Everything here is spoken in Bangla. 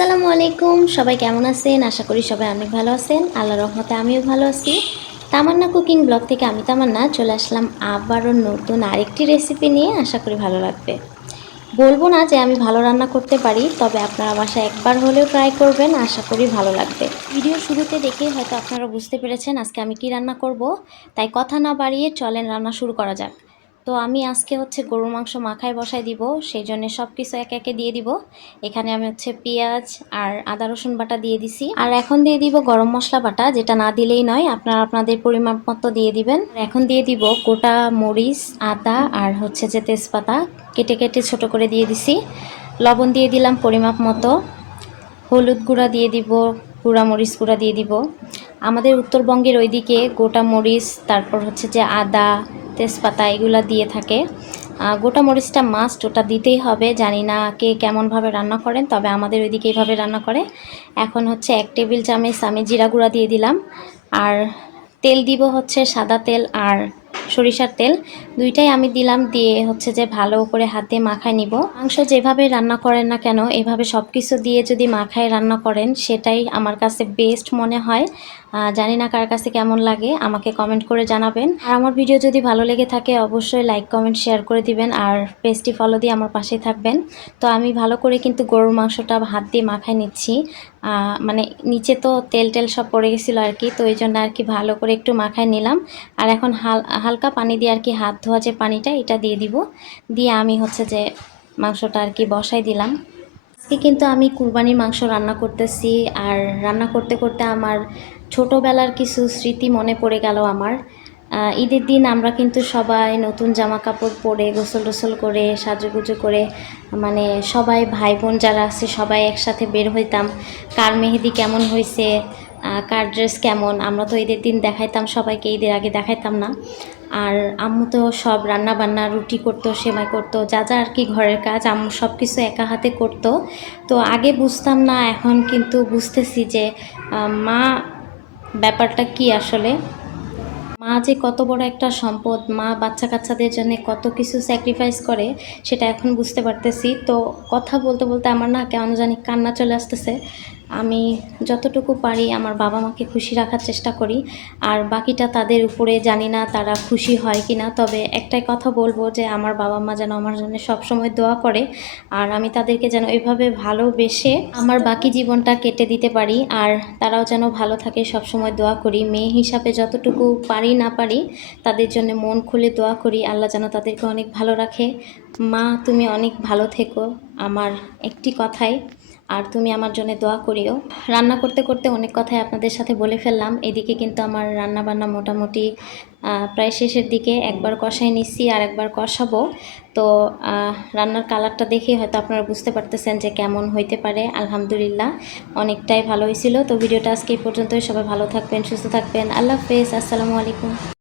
আসসালামু আলাইকুম, সবাই কেমন আছেন? আশা করি সবাই অনেক ভালো আছেন। আল্লাহর রহমতে আমিও ভালো আছি। তামান্না কুকিং ব্লগ থেকে আমি তামান্না চলে আসলাম আবারও নতুন আরেকটি রেসিপি নিয়ে। আশা করি ভালো লাগবে। বলবো না যে আমি ভালো রান্না করতে পারি, তবে আপনারা বাসায় একবার হলেও ট্রাই করবেন, আশা করি ভালো লাগবে। ভিডিও শুরুতে দেখেই হয়তো আপনারা বুঝতে পেরেছেন আজকে আমি কি রান্না করব। তাই কথা না বাড়িয়ে চলেন রান্না শুরু করা যাক। তো আমি আজকে গরুর মাংস মাখায় বসায় দিব, সেই জন্য সব কিছু একে একে দিয়ে দিব। এখানে আমি পেঁয়াজ আর আদা রসুন বাটা দিয়ে দিছি, আর এখন দিয়ে দিব গরম মশলা বাটা, যেটা না দিলেই নয়, আপনারা আপনাদের পরিমাপ মতো দিয়ে দিবেন। এখন দিয়ে দিব গোটা মরিচ, আদা আর যে তেজপাতা কেটে কেটে ছোট করে দিয়ে দিছি। লবণ দিয়ে দিলাম পরিমাপ মতো, হলুদ গুঁড়া দিয়ে দিব, গুঁড়া মরিচ গুঁড়া দিয়ে দিব। আমাদের উত্তরবঙ্গের ওইদিকে গোটা মরিচ, তারপর যে আদা তেজপাতা এগুলা দিয়ে থাকে। গোটা মরিচটা মাস্ট, ওটা দিতেই হবে। জানি না কে কেমনভাবে রান্না করেন, তবে আমাদের ওইদিকে এইভাবে রান্না করে। এখন 1 টেবিল চামচ আমি জিরা গুঁড়া দিয়ে দিলাম, আর তেল দিব সাদা তেল আর সরিষার তেল, দুইটাই আমি দিলাম। দিয়ে যে ভালো করে হাত দিয়ে মাখায় নিব। মাংস যেভাবে রান্না করেন না কেন, এভাবে সব কিছু দিয়ে যদি মাখায় রান্না করেন, সেটাই আমার কাছে বেস্ট মনে হয়। জানি না কার কাছে কেমন লাগে, আমাকে কমেন্ট করে জানাবেন। আর আমার ভিডিও যদি ভালো লেগে থাকে অবশ্যই লাইক কমেন্ট শেয়ার করে দিবেন, আর পেজটি ফলো দিয়ে আমার পাশেই থাকবেন। তো আমি ভালো করে কিন্তু গরুর মাংসটা হাত দিয়ে মাখায় নিচ্ছি। মানে নিচে তো তেল টেল সব পড়ে গেছিলো আর কি, তো এই জন্য আর কি ভালো করে একটু মাখায় নিলাম। আর এখন হালকা পানি দিয়ে আর কি হাত ধোয়া যে পানিটা, এটা দিয়ে দিব। দিয়ে আমি যে মাংসটা আর কি বসাই দিলাম। আজকে কিন্তু আমি কুরবানির মাংস রান্না করতেছি, আর রান্না করতে করতে আমার ছোটোবেলার কিছু স্মৃতি মনে পড়ে গেল আমার। ঈদের দিন আমরা কিন্তু সবাই নতুন জামা কাপড় পরে গোসল টোসল করে সাজুগুজু করে, মানে সবাই ভাই বোন যারা আছে সবাই একসাথে বের হইতাম। কার মেহেদি কেমন হয়েছে, কার ড্রেস কেমন, আমরা তো ঈদের দিন দেখাইতাম সবাইকে, ঈদের আগে দেখাইতাম না। আর আম্মু তো সব রান্না বান্না, রুটি করতো, সেমাই করতো, যা যা আর কি ঘরের কাজ আম্মু সব কিছু একা হাতে করতো। তো আগে বুঝতাম না, এখন কিন্তু বুঝতেছি যে মা ব্যাপারটা কি আসলে। মা যে কত বড় একটা সম্পদ, মা বাচ্চা কাচ্চাদের জন্য কত কিছু স্যাক্রিফাইস করে, সেটা এখন বুঝতে পারতেছি। তো কথা বলতে বলতে আমার না কেমন জানি কান্না চলে আসতেছে। আমি যতটুকু পারি আমার বাবা মাকে খুশি রাখার চেষ্টা করি, আর বাকিটা তাদের উপরে, জানি না তারা খুশি হয় কি না। তবে একটাই কথা বলবো যে আমার বাবা মা যেন আমার জন্য সবসময় দোয়া করে, আর আমি তাদেরকে যেন এভাবে ভালোবেসে আমার বাকি জীবনটা কেটে দিতে পারি, আর তারাও যেন ভালো থাকে, সবসময় দোয়া করি। মেয়ে হিসাবে যতটুকু পারি না পারি তাদের জন্য মন খুলে দোয়া করি, আল্লাহ যেন তাদেরকে অনেক ভালো রাখে। মা তুমি অনেক ভালো থেকো, আমার একটি কথাই, আর তুমি আমার জন্য দোয়া করিও। রান্না করতে করতে অনেক কথাই আপনাদের সাথে বলে ফেললাম। এদিকে কিন্তু আমার রান্না বান্না মোটামুটি প্রায় শেষের দিকে। একবার কষাই নিচ্ছি আর একবার কষাবো। তো রান্নার কালারটা দেখে হয়তো আপনারা বুঝতে পারতেছেন যে কেমন হইতে পারে। আলহামদুলিল্লাহ অনেকটাই ভালো হয়েছিল। তো ভিডিওটা আজকে এই পর্যন্তই। সবাই ভালো থাকবেন, সুস্থ থাকবেন। আল্লাহ হাফেজ, আসসালামু আলাইকুম।